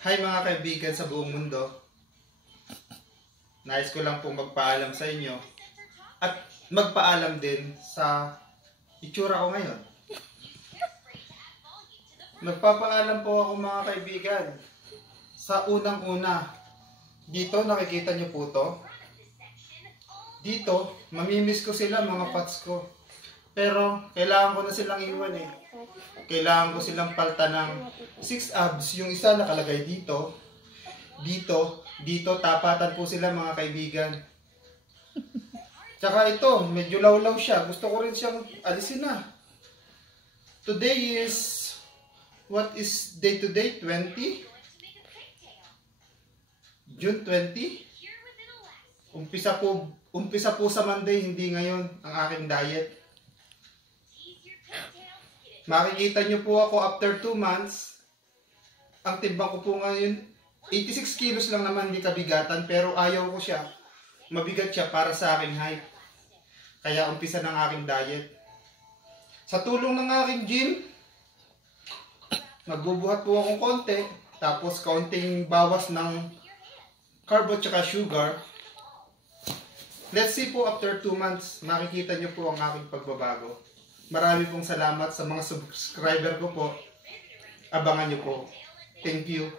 Hi mga kaibigan sa buong mundo. Nais ko lang pong magpaalam sa inyo at magpaalam din sa itsura ko ngayon. Nagpapaalam po ako mga kaibigan. Sa unang-una, dito nakikita niyo po to. Dito, mamimiss ko sila mga pats ko. Pero kailangan ko na silang iwan eh. Kailangan ko silang palta ng 6 abs. Yung isa nakalagay dito. Dito, tapatan po sila mga kaibigan. Tsaka ito, medyo lawlaw siya. Gusto ko rin siyang alisin na. Today is, what is day today? 20? June 20? Umpisa po sa Monday, hindi ngayon ang aking diet. Makikita nyo po ako after 2 months. Ang timbang ko po ngayon, 86 kilos lang naman, hindi kabigatan. Pero ayaw ko siya. Mabigat siya para sa aking height. Kaya umpisa ng aking diet. Sa tulong ng aking gym, magbubuhat po akong konti. Tapos kaunting bawas ng carbo at sugar. Let's see po after 2 months, makikita nyo po ang aking pagbabago. Marami pong salamat sa mga subscriber ko po. Abangan nyo po. Thank you.